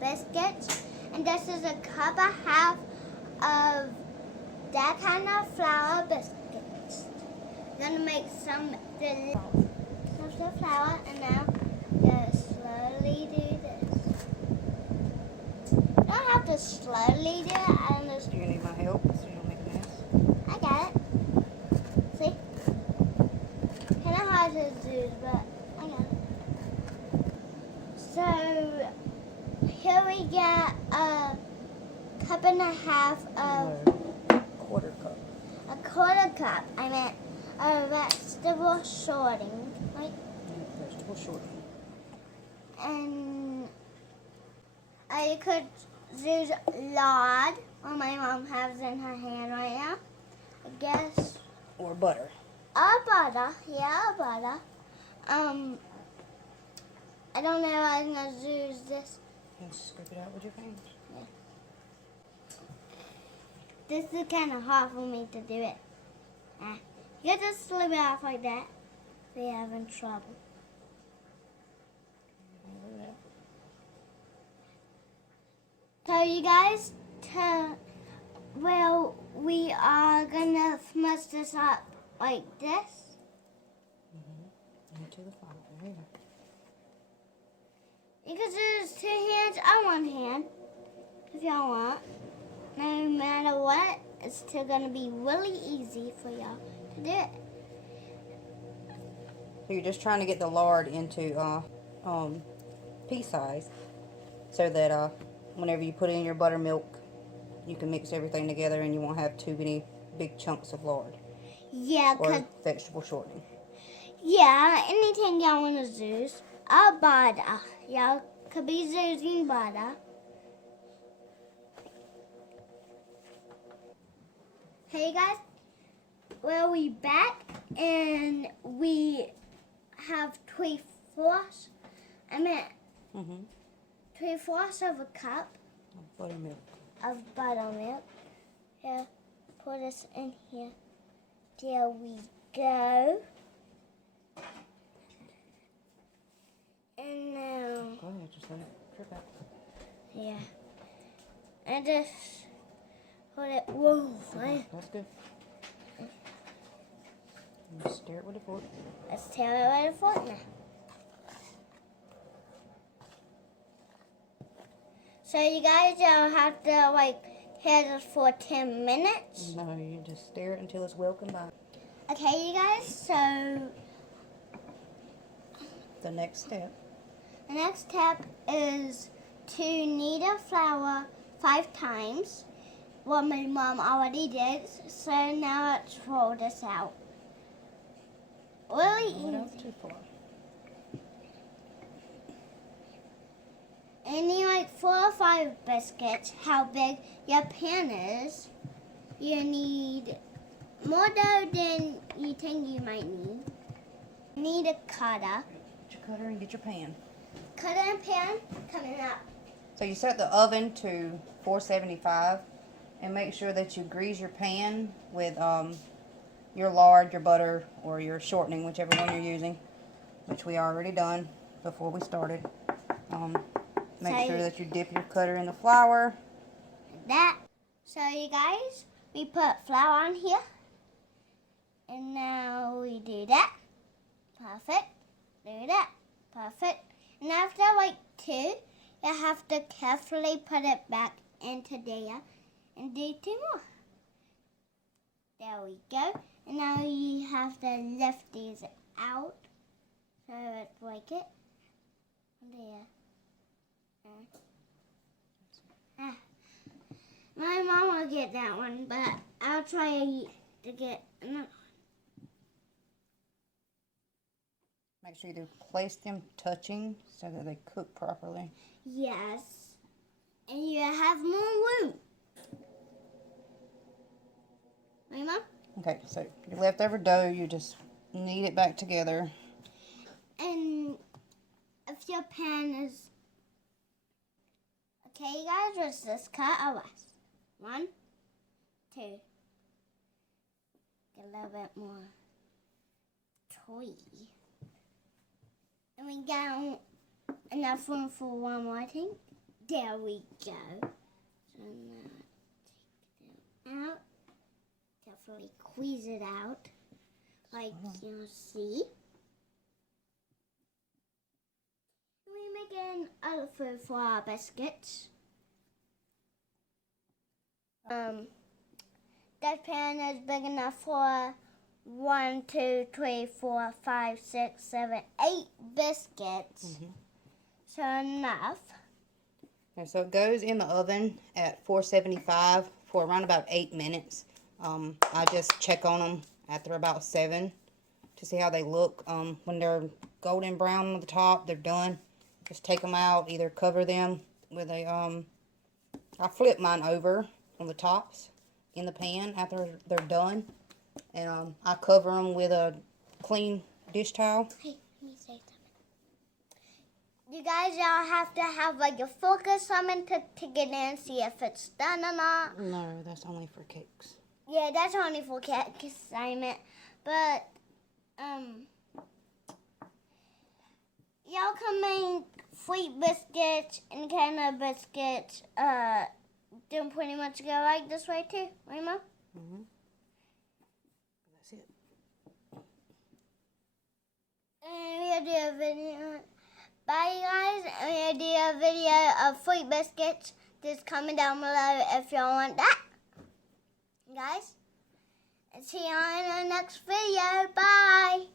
biscuits, and this is a cup and a half of that kind of flour biscuits. I'm gonna make some of the flour, and now just slowly do this. You don't have to slowly do it. I understand. Do you need my help so you don't make a mess? I got it. See? Kind of hard to do, but I got it. So here we get a cup and a half of Quarter cup. a quarter cup. I meant a vegetable shortening, right? Yeah, vegetable shortening. And I could use lard, what my mom has in her hand right now. I guess. Or butter. Butter. Yeah, butter. I don't know how I'm going to use this. And scoop it out with your fingers. Yeah. This is kind of hard for me to do it. You just slip it off like that. We're having trouble. So you guys, we are gonna smush this up like this. Into the flour. There you go. You can use 2 hands or 1 hand if y'all want. No matter what, it's still gonna be really easy for y'all to do it. So you're just trying to get the lard into pea size so that whenever you put in your buttermilk, you can mix everything together and you won't have too many big chunks of lard. Yeah, or vegetable shortening. Yeah, anything y'all want to use. Butter. Y'all could be using butter. Hey guys, well we back and we have 3/4. I meant 3/4 of a cup Buttermilk. of buttermilk. Here, pour this in here. There we go. And now, Go ahead, just let it drip out. yeah, and just put it. Whoa, Okay, that's good. And stir it with a fork. let's tear it with a fork now. So you guys don't have to like tear this for 10 minutes. No, you just stir it until it's well combined. Okay, you guys. So The next step. the next step is to knead the flour 5 times. What my mom already did. So now let's roll this out. Really Not easy. too far. And you like 4 or 5 biscuits, how big your pan is. You need more dough than you think you might need. You need a cutter. Get your cutter and get your pan. Cutter and pan coming up. So you set the oven to 475 and make sure that you grease your pan with your lard, your butter, or your shortening, whichever one you're using, which we already done before we started. Make sure that you dip your cutter in the flour. Like that. So you guys, we put flour on here. And now we do that. Perfect. Do that. Perfect. And after like 2, you have to carefully put it back into there and do 2 more. There we go. And now you have to lift these out. So it's like it. There. My mom will get that one, but I'll try to get another one. Make sure you place them touching so that they cook properly. Yes. And you have more room. Right, Mom? Okay, so your leftover dough, you just knead it back together. And if your pan is... Okay, you guys, let's just cut our less. 1, 2. Get a little bit more. 3. And we got enough room for one more thing. There we go. So now take it out. Definitely squeeze it out, like you'll see. We make another food for our biscuits. That pan is big enough for 1, 2, 3, 4, 5, 6, 7, 8 biscuits. So enough. And so it goes in the oven at 475 for around about 8 minutes. I just check on them after about 7 to see how they look. When they're golden brown on the top, they're done. Just take them out, either cover them with a, I flip mine over on the tops in the pan after they're done. And I cover them with a clean dish towel. Hey, let me say something. You guys all have to have like a focus on to get in and see if it's done or not. No, that's only for cakes. Yeah, that's only for cat assignment. But y'all can make sweet biscuits and candy biscuits. Then pretty much go like this way too, right, Mom? That's it. And we'll do a video. Bye, guys. And we'll do a video of sweet biscuits. Just comment down below if y'all want that. Guys, and see you on the next video. Bye.